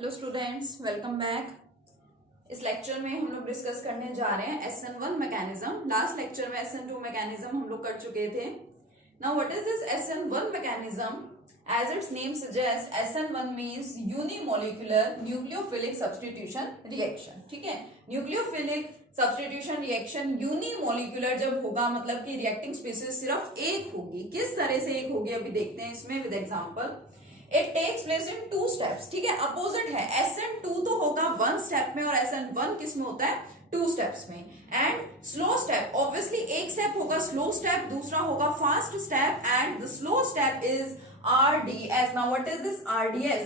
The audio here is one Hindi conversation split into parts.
Hello students, welcome back. इस लेक्चर में हम लोग डिस्कस करने जा रहे हैं SN1 मैकेनिज्म। लास्ट लेक्चर में SN2 मैकेनिज्म हम लोग कर चुके थे। Now what is this SN1 mechanism? As its name suggest, SN1 means unimolecular nucleophilic substitution reaction. ठीक है, न्यूक्लियोफिलिक सब्स्टिट्यूशन रिएक्शन यूनिमोलिकुलर जब होगा मतलब कि रिएक्टिंग स्पीसीज सिर्फ एक होगी। किस तरह से एक होगी अभी देखते हैं इसमें with example. It takes place in 2 steps. ठीक है, अपोजिट है। SN2 तो होगा 1 स्टेप में और SN1 किस में होता है? 2 स्टेप्स में। एंड स्लो स्टेप, ऑब्वियसली एक स्टेप होगा स्लो स्टेप, दूसरा होगा fast step, and the slow step is RDS. Now what is this RDS?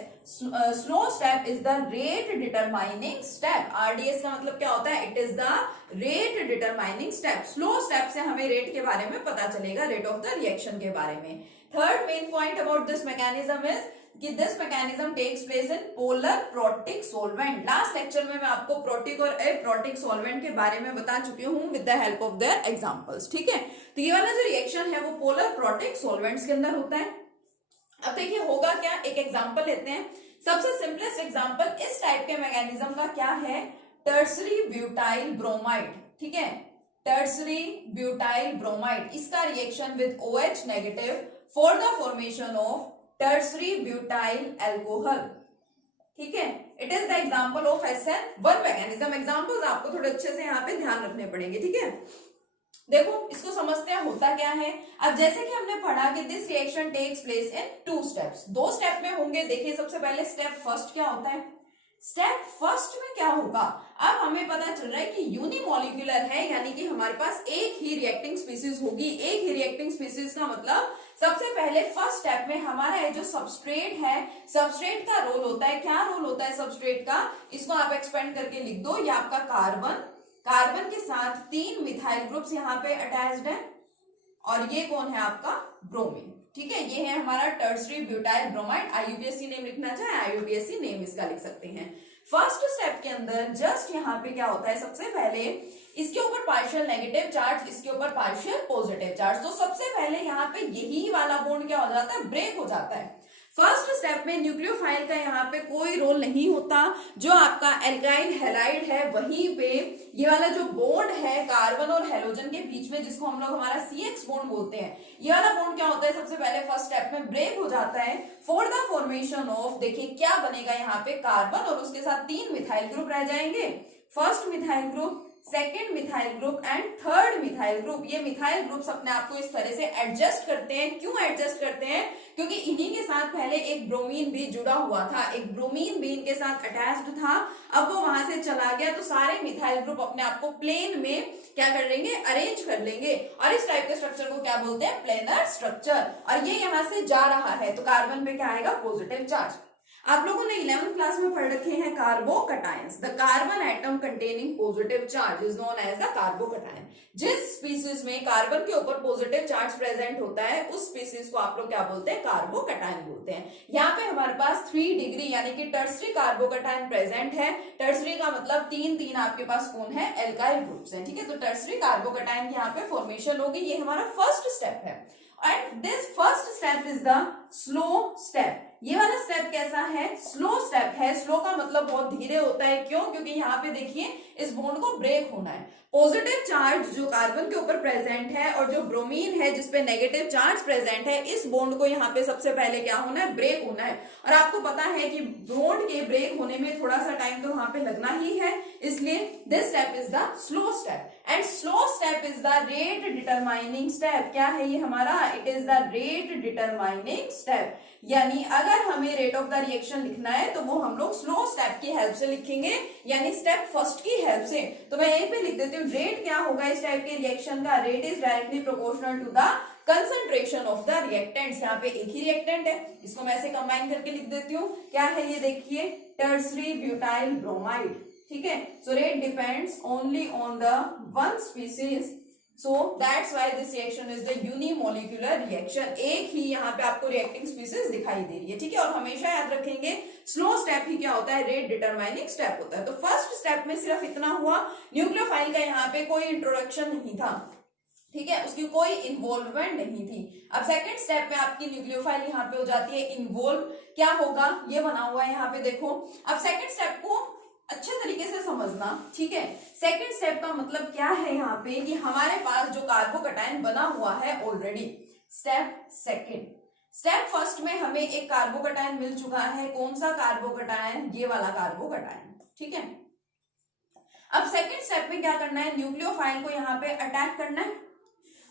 Slow step is the rate determining step. RDS का मतलब क्या होता है? It is the rate determining step. Slow step से हमें रेट के बारे में पता चलेगा, रेट ऑफ द रिएक्शन के बारे में। Third main point about this mechanism is कि this mechanism takes place in polar protic solvent. Last lecture में मैं आपको प्रोटिक और एप्रोटिक सॉल्वेंट के बारे में बता चुकी हूँ with the help of their examples. ठीक है, तो ये वाला जो रिएक्शन है वो पोलर प्रोटिक सॉल्वेंट्स के अंदर होता है। अब देखिए होगा क्या, एक एग्जांपल लेते हैं। सबसे सिंपलेस्ट एग्जांपल इस टाइप के मैकेनिज्म का क्या है? Tertiary butyl bromide. ठीक है, टर्सरी ब्यूटाइल ब्रोमाइड, इसका reaction with OH negative for the formation of tertiary butyl alcohol. ठीक है, it is the example of SN1 mechanism. Examples आपको थोड़े अच्छे से यहाँ पे ध्यान रखने पड़ेंगे। ठीक है, देखो इसको समझते हैं होता क्या है। अब जैसे कि हमने पढ़ा कि this reaction takes place in 2 steps, 2 step में होंगे। देखिए सबसे पहले स्टेप फर्स्ट क्या होता है? स्टेप फर्स्ट में क्या होगा? अब हमें पता चल रहा है कि यूनिमोलिकुलर है, यानी कि हमारे पास एक ही रिएक्टिंग स्पीसीज होगी। एक ही रिएक्टिंग स्पीसीज का मतलब सबसे पहले फर्स्ट स्टेप में हमारा ये जो सबस्ट्रेट है, सबस्ट्रेट का रोल होता है। क्या रोल होता है सबस्ट्रेट का? इसको आप एक्सपेंड करके लिख दो। ये आपका कार्बन, कार्बन के साथ 3 मिथाइल ग्रुप्स यहाँ पे अटैच्ड है, और ये कौन है आपका? ब्रोमीन। ठीक है, ये है हमारा tertiary butyl bromide. IUPAC name लिखना चाहे IUPAC नेम इसका लिख सकते हैं। फर्स्ट स्टेप के अंदर जस्ट यहाँ पे क्या होता है? सबसे पहले इसके ऊपर पार्शियल नेगेटिव चार्ज, इसके ऊपर पार्शियल पॉजिटिव चार्ज। तो सबसे पहले यहाँ पे यही वाला बॉन्ड क्या हो जाता है? ब्रेक हो जाता है। फर्स्ट स्टेप में न्यूक्लियोफाइल का यहाँ पे कोई रोल नहीं होता। जो आपका एल्काइल हैलाइड है वहीं पे ये वाला जो बॉन्ड है कार्बन और हेलोजन के बीच में, जिसको हम लोग हमारा CX बॉन्ड बोलते हैं, ये वाला बॉन्ड क्या होता है? सबसे पहले फर्स्ट स्टेप में ब्रेक हो जाता है फॉर द फॉर्मेशन ऑफ, देखिए क्या बनेगा यहाँ पे? कार्बन और उसके साथ 3 मिथाइल ग्रुप रह जाएंगे। First methyl group, second methyl group and third methyl group. ये मिथाइल ग्रुप्स अपने आप को इस तरह से एडजस्ट करते हैं। क्यों एडजस्ट करते हैं? क्योंकि इन्हीं के साथ पहले एक ब्रोमीन भी जुड़ा हुआ था, एक ब्रोमीन भी इनके साथ अटैच्ड था। अब वो वहां से चला गया तो सारे मिथाइल ग्रुप अपने आप को प्लेन में क्या कर लेंगे? अरेंज कर लेंगे। और इस टाइप के स्ट्रक्चर को क्या बोलते हैं? Planar structure. और ये यहां से जा रहा है तो कार्बन पे क्या आएगा? Positive charge. आप लोगों ने 11th क्लास में पढ़ रखे हैं carbocations. The carbon atom containing positive charge is known as the carbocation. जिस स्पीसीज में कार्बन के ऊपर पॉजिटिव चार्ज प्रेजेंट होता है उस स्पीसीज को आप लोग क्या बोलते हैं? कार्बोकटायन बोलते हैं। यहाँ पे हमारे पास 3 डिग्री यानी कि टर्सरी कार्बोकटायन प्रेजेंट है। टर्सरी का मतलब 3 आपके पास कौन है? एल्काइल ग्रुप्स हैं। ठीक है, तो टर्सरी कार्बोकटायन की यहाँ पे फॉर्मेशन होगी। ये हमारा फर्स्ट स्टेप है। And this first step is the slow step. ये वाला स्टेप कैसा है? स्लो स्टेप है। स्लो का मतलब बहुत धीरे होता है। क्यों? क्योंकि यहाँ पे देखिए इस बॉन्ड को ब्रेक होना है। पॉजिटिव चार्ज जो कार्बन के ऊपर प्रेजेंट है और जो ब्रोमीन है जिसपे नेगेटिव चार्ज प्रेजेंट है, इस बॉन्ड को यहाँ पे सबसे पहले क्या होना है? ब्रेक होना है। और आपको पता है कि बॉन्ड के ब्रेक होने में थोड़ा सा टाइम तो वहां पे लगना ही है, इसलिए this step is the slow step. And slow step is the rate determining step. क्या है ये हमारा? It is the rate determining step. यानी अगर हमें रेट ऑफ द रिएक्शन लिखना है तो वो हम लोग स्लो स्टेप की हेल्प से लिखेंगे, यानी स्टेप फर्स्ट की हेल्प से। तो मैं यहीं पे लिख देती हूँ रेट क्या होगा इस टाइप के रिएक्शन का? Rate is directly proportional to the concentration of the reactants. यहाँ पे एक ही रिएक्टेंट है, इसको मैं ऐसे कंबाइन करके लिख देती हूँ। क्या है ये? देखिए टर्सरी ब्यूटाइल ब्रोमाइड। ठीक है, so rate depends only on the one species, so that's why this reaction is the unimolecular reaction. एक ही यहाँ पे आपको रिएक्टिंग स्पीसीज दिखाई दे रही है। ठीक है, और हमेशा याद रखेंगे स्लो स्टेप ही क्या होता है? रेट डिटरमाइनिंग स्टेप होता है। तो फर्स्ट स्टेप में सिर्फ इतना हुआ, न्यूक्लियोफाइल का यहाँ पे कोई इंट्रोडक्शन नहीं था। ठीक है, उसकी कोई इन्वॉल्वमेंट नहीं थी। अब सेकंड स्टेप में आपकी न्यूक्लियोफाइल यहाँ पे हो जाती है इन्वॉल्व। क्या होगा, ये बना हुआ है यहाँ पे देखो। अब सेकंड स्टेप को अच्छे तरीके से समझना, ठीक है। सेकंड स्टेप का मतलब क्या है यहाँ पे कि हमारे पास जो कार्बोकटायन बना हुआ है already. Step second, step first में हमें एक कार्बोकटायन मिल चुका है। कौन सा कार्बोकटायन, ये वाला कार्बोकटायन, ठीक है। अब सेकंड स्टेप में क्या करना है, न्यूक्लियोफाइल को यहाँ पे अटैक करना है।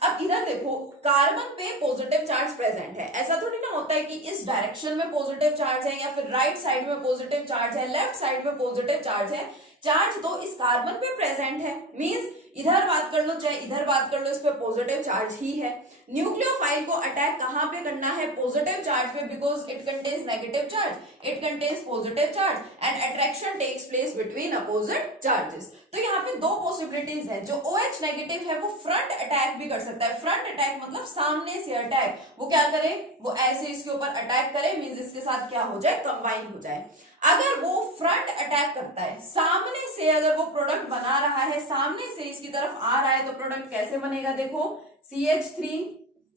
अब इधर देखो, कार्बन पे पॉजिटिव चार्ज प्रेजेंट है। ऐसा थोड़ी ना होता है कि इस डायरेक्शन में पॉजिटिव चार्ज है या फिर राइट साइड में पॉजिटिव चार्ज है, लेफ्ट साइड में पॉजिटिव चार्ज है। चार्ज तो इस कार्बन पे प्रेजेंट है, मींस इधर बात कर लो चाहे इधर बात कर लो, इस पे पॉजिटिव चार्ज ही है। न्यूक्लियोफाइल को अटैक कहां पे करना है, पॉजिटिव चार्ज पे, because it contains negative charge, it contains positive charge and attraction takes place between opposite charges. तो यहाँ पे दो पॉसिबिलिटीज है। जो OH नेगेटिव है वो फ्रंट अटैक भी कर सकता है। फ्रंट अटैक मतलब सामने से अटैक। वो क्या करे, वो ऐसे इसके ऊपर अटैक करे, मींस इसके साथ क्या हो जाए, कंबाइन हो जाए। अगर वो फ्रंट अटैक करता है, सामने से अगर वो प्रोडक्ट बना रहा है, सामने से इसकी तरफ आ रहा है, तो प्रोडक्ट कैसे बनेगा, देखो CH3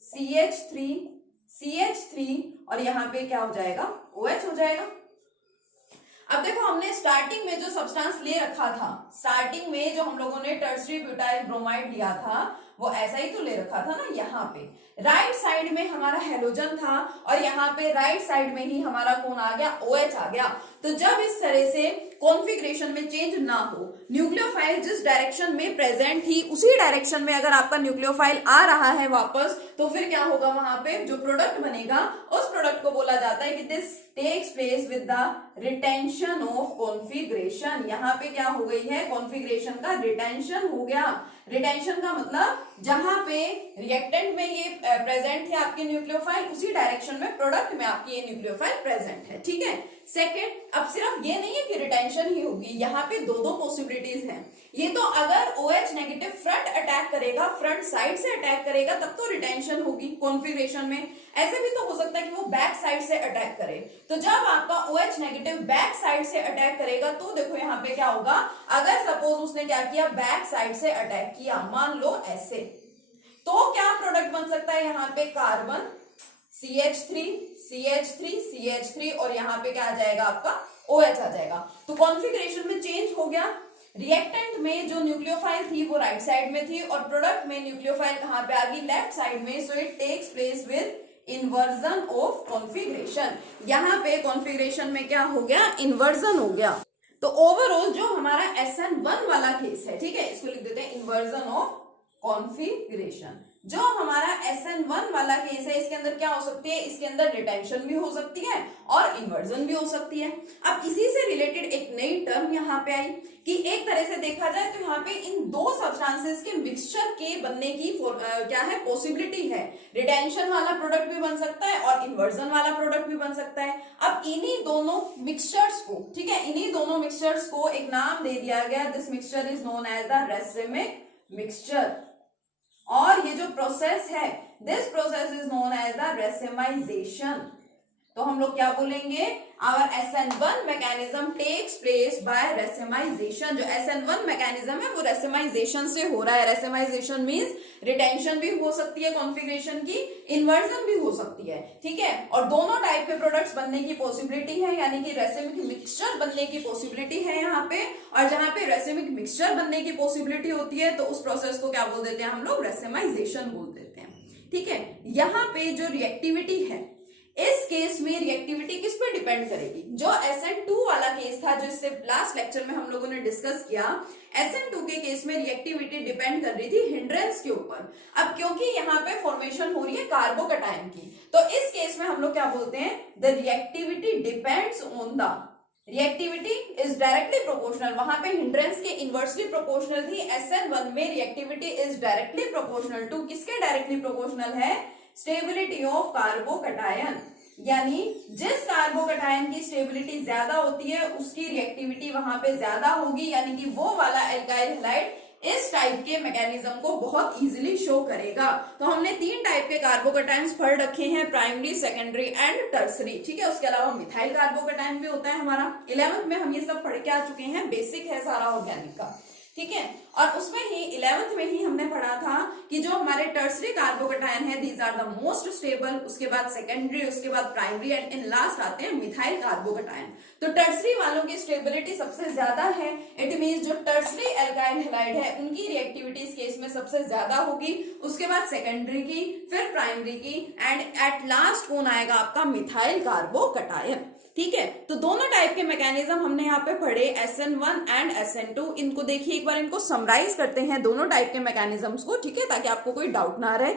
CH3 CH3 और यहाँ पे क्या हो जाएगा, OH हो जाएगा। अब देखो, हमने स्टार्टिंग में जो सब्सटेंस ले रखा था, स्टार्टिंग में जो हम लोगों ने टर्सरी ब्यूटाइल ब्रोमाइड लिया था, वो ऐसा ही तो ले रखा था ना। यहाँ पे राइट साइड में हमारा हेलोजन था और यहाँ पे राइट साइड में ही हमारा कौन आ गया, OH आ गया। तो जब इस तरह से कॉन्फ़िगरेशन में चेंज ना हो, न्यूक्लियोफाइल जिस डायरेक्शन में प्रेजेंट थी उसी डायरेक्शन में अगर आपका न्यूक्लियोफाइल आ रहा है वापस, तो फिर क्या होगा, वहां पे जो प्रोडक्ट बनेगा उस प्रोडक्ट को बोला जाता है कि this takes place with the retention of configuration. यहाँ पे क्या हो गई है, कॉन्फ़िगरेशन का रिटेंशन हो गया। रिटेंशन का मतलब जहां पे रिएक्टेंट में ये प्रेजेंट है आपके न्यूक्लियोफाइल, उसी डायरेक्शन में प्रोडक्ट में आपकी ये न्यूक्लियोफाइल प्रेजेंट है, ठीक है। सेकेंड, अब सिर्फ ये नहीं है कि रिटेंशन ही होगी, यहाँ पे दो दो पॉसिबिलिटीज हैं। ये तो अगर OH नेगेटिव फ्रंट अटैक करेगा, फ्रंट साइड से अटैक करेगा, तब तो रिटेंशन होगी कॉन्फ़िगरेशन में। ऐसे भी तो हो सकता है कि वो बैक साइड से अटैक करे। तो जब आपका OH नेगेटिव बैक साइड से अटैक करेगा, तो देखो यहाँ पे क्या होगा, अगर सपोज उसने क्या किया, बैक साइड से अटैक किया, मान लो ऐसे, तो क्या प्रोडक्ट बन सकता है, यहाँ पे कार्बन CH3 CH3 CH3 और यहाँ पे क्या आ जाएगा, आपका OH आ जाएगा। तो कॉन्फ़िगरेशन में चेंज हो गया। रिएक्टेंट में जो न्यूक्लियोफाइल थी वो राइट साइड में थी और प्रोडक्ट में न्यूक्लियोफाइल कहां पे आ गई, लेफ्ट साइड में। So it takes place with inversion of configuration. यहाँ पे कॉन्फ़िगरेशन में क्या हो गया, इन्वर्जन हो गया। तो ओवरऑल जो हमारा SN1 वाला केस है, ठीक है, इसको लिख देते हैं इन्वर्जन ऑफ कॉन्फ़िगरेशन। जो हमारा SN1 वाला केस है, इसके अंदर क्या हो सकती है, इसके अंदर रिटेंशन भी हो सकती है और इन्वर्जन भी हो सकती है। अब इसी से रिलेटेड एक नई टर्म यहाँ पे आई कि एक तरह से देखा जाए तो यहाँ पे इन दो सब्सटेंसेस के मिक्सचर के बनने की क्या है, पॉसिबिलिटी है। रिटेंशन वाला प्रोडक्ट भी बन सकता है और इन्वर्जन वाला प्रोडक्ट भी बन सकता है। अब इन्हीं दोनों मिक्सचर्स को, ठीक है, इन्हीं दोनों मिक्सचर्स को एक नाम दे दिया गया। This mixture is known as the racemic mixture. और ये जो प्रोसेस है, this process is known as the racemisation. तो हम लोग क्या बोलेंगे, our SN1 mechanism takes place by racemisation. जो SN1 मैकेनिज्म है वो रेसिमाइजेशन से हो रहा है। रेसिमाइजेशन मींस रिटेंशन भी हो सकती है कॉन्फ़िगरेशन की, इन्वर्जन भी हो सकती है, ठीक है। और दोनों टाइप के प्रोडक्ट्स बनने की पॉसिबिलिटी है, यानी कि रेसिमिक मिक्सचर बनने की पॉसिबिलिटी है यहाँ पे। और जहां पे रेसिमिक मिक्सचर बनने की पॉसिबिलिटी होती है तो उस प्रोसेस को क्या बोल देते हैं हम लोग, रेसिमाइजेशन बोल देते हैं, ठीक है। यहाँ पे जो रिएक्टिविटी है, इस केस में रिएक्टिविटी किस पे डिपेंड करेगी, जो SN2 वाला केस था जो इससे लास्ट लेक्चर में हम लोगों ने डिस्कस किया, SN2 के केस में रिएक्टिविटी डिपेंड कर रही थी हिंड्रेंस के ऊपर। अब क्योंकि यहाँ पे फॉर्मेशन हो रही है कार्बोकटायन की, तो इस केस में हम लोग क्या बोलते हैं, the reactivity depends on the, reactivity is directly proportional. वहां पे हिंड्रेंस के इनवर्सली प्रोपोर्शनल थी, SN1 में reactivity is directly proportional to, किसके डायरेक्टली प्रोपोर्शनल है, स्टेबिलिटी ऑफ कार्बोकटायन। यानी जिस कार्बोकटायन की स्टेबिलिटी ज्यादा होती है उसकी रिएक्टिविटी वहां पे ज्यादा होगी, यानी कि वो वाला एल्काइल हैलाइड इस टाइप के मैकेनिज्म को बहुत इजीली शो करेगा। तो हमने तीन टाइप के कार्बोकटायंस पढ़ रखे हैं, प्राइमरी, सेकेंडरी एंड टर्सरी, ठीक है। उसके अलावा मिथाइल कार्बोकटायन भी होता है हमारा। 11th में हम ये सब पढ़ के आ चुके हैं, बेसिक है सारा ऑर्गेनिक का। ठीक है। और उसमें ही 11th में ही हमने पढ़ा था कि जो हमारे टर्सरी कार्बोकैटायन है these are the most stable, उसके बाद सेकेंडरी, उसके बाद प्राइमरी एंड इन लास्ट आते हैं मिथाइल कार्बोकैटायन। तो टर्सरी वालों की स्टेबिलिटी सबसे ज्यादा है, इट मींस जो टर्सरी एल्काइल हैलाइड है उनकी रिएक्टिविटी इस केस में सबसे ज्यादा होगी, उसके बाद सेकेंडरी की, फिर प्राइमरी की एंड एट लास्ट कौन आएगा आपका मिथाइल कार्बोकैटायन। ठीक है, तो दोनों टाइप के मैकेनिज्म हमने यहाँ पे पढ़े SN1 एंड SN2। इनको देखिए एक बार, इनको समराइज करते हैं दोनों टाइप के मैकेनिज्म्स को, ठीक है, ताकि आपको कोई डाउट ना रहे।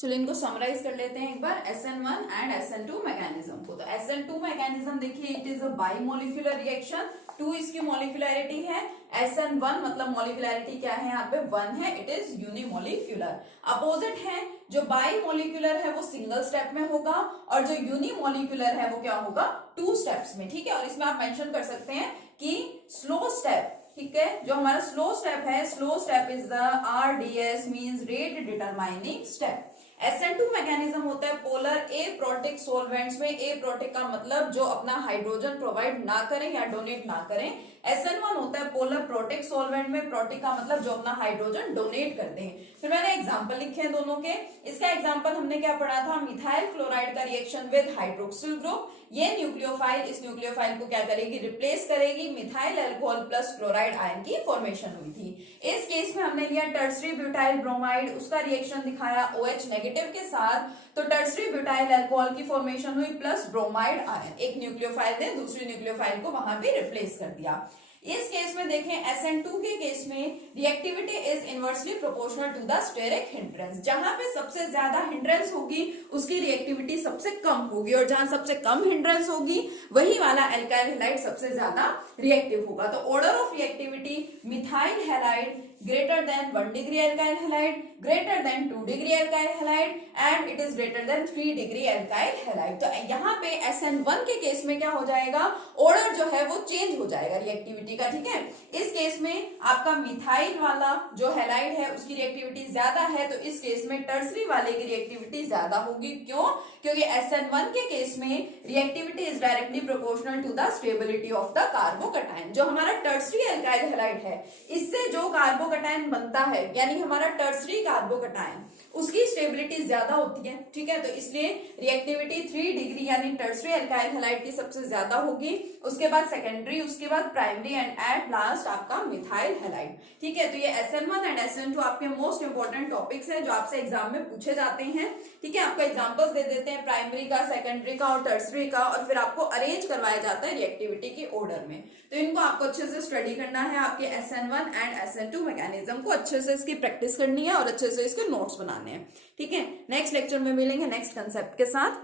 चलो इनको समराइज कर लेते हैं एक बार, SN1 एंड SN2 मैकेनिज्म को। तो SN2 मैकेनिज्म देखिए, इट इज अ बाइमोलिक्यूलर रिएक्शन, 2 इसकी मोलिकुलरिटी है। SN1 मतलब मोलिकुलरिटी क्या है यहाँ पे 1 है, इट इज यूनिमोलिक्यूलर। अपोजिट है, जो बाइमोलिक्यूलर है वो सिंगल स्टेप में होगा और जो यूनिमोलिक्यूलर है वो क्या होगा 2 स्टेप्स में। ठीक है, और इसमें आप मेंशन कर सकते हैं कि स्लो स्टेप, ठीक है, जो हमारा स्लो स्टेप है, slow step is the RDS means rate determining step. SN2 mechanism होता है पोलर एप्रोटिक सॉल्वेंट्स में, एप्रोटिक का मतलब जो अपना हाइड्रोजन प्रोवाइड ना करें या डोनेट ना करें। SN1 होता है पोलर प्रोटिक सॉल्वेंट में, प्रोटिक का मतलब जो अपना हाइड्रोजन डोनेट करते हैं। फिर मैंने एग्जांपल लिखे हैं दोनों के। इसका एग्जांपल हमने क्या पढ़ा था, मिथाइल क्लोराइड का रिएक्शन विद हाइड्रोक्सिल ग्रुप। ये न्यूक्लियोफाइल इस न्यूक्लियोफाइल को क्या करेगी, रिप्लेस करेगी, methyl alcohol plus chloride ion की फॉर्मेशन हुई थी। इस केस में हमने लिया टर्सरी ब्यूटाइल ब्रोमाइड, उसका रिएक्शन दिखाया OH नेगेटिव के साथ, तो टर्सरी ब्यूटाइल अल्कोहल की फॉर्मेशन हुई प्लस ब्रोमाइड आयन। एक न्यूक्लियोफाइल ने दूसरी न्यूक्लियोफाइल को वहां पे रिप्लेस कर दिया। इस केस में देखें SN2 के केस में reactivity is inversely proportional to the steric hindrance. जहां पे सबसे ज्यादा हिंड्रेंस होगी उसकी रिएक्टिविटी सबसे कम होगी, और जहां सबसे कम हिंड्रेंस होगी वही वाला एल्काइल हैलाइड सबसे ज्यादा रिएक्टिव होगा। तो order of reactivity methyl halide greater than 1 degree alkyl halide, greater than 2 degree alkyl halide and it is greater than 3 degree alkyl halide। तो यहाँ पे SN1 के केस में क्या हो जाएगा, ऑर्डर जो है वो चेंज हो जाएगा रिएक्टिविटी का। ठीक है, इस केस में आपका मिथाइल वाला जो हैलाइड है उसकी रिएक्टिविटी ज्यादा है, तो इस केस में टर्सरी वाले की रिएक्टिविटी ज्यादा होगी। क्यों, क्योंकि SN1 के केस में reactivity is directly proportional to the stability of the carbocation. जो हमारा टर्सरी एल्काइल हैलाइड है इससे जो कार्बोकैटायन बनता है, यानी हमारा टर्सरी कार्बोकैटायन, उसकी स्टेबिलिटी ज्यादा होती है। ठीक है, तो इसलिए रिएक्टिविटी 3 डिग्री यानी टर्सरी एल्काइल हैलाइड की सबसे ज्यादा होगी, उसके बाद सेकेंडरी, उसके बाद प्राइमरी एंड एट लास्ट आपका मिथाइल हैलाइड। ठीक है, तो ये SN1 एंड SN2 आपके मोस्ट इंपोर्टेंट टॉपिक्स हैं जो आपसे एग्जाम में पूछे जाते हैं। ठीक है, आपको एग्जांपल्स दे देते हैं प्राइमरी का, सेकेंडरी का और टर्सरी का, और फिर आपको अरेंज करवाया जाता है रिएक्टिविटी के ऑर्डर में। तो इनको आपको अच्छे से स्टडी करना है, आपके SN1 एंड SN2 मैकेनिज्म को अच्छे से इसकी प्रैक्टिस करनी है और अच्छे से इसके नोट्स बनाने हैं। ठीक है, नेक्स्ट लेक्चर में मिलेंगे नेक्स्ट कंसेप्ट के साथ।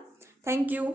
Thank you.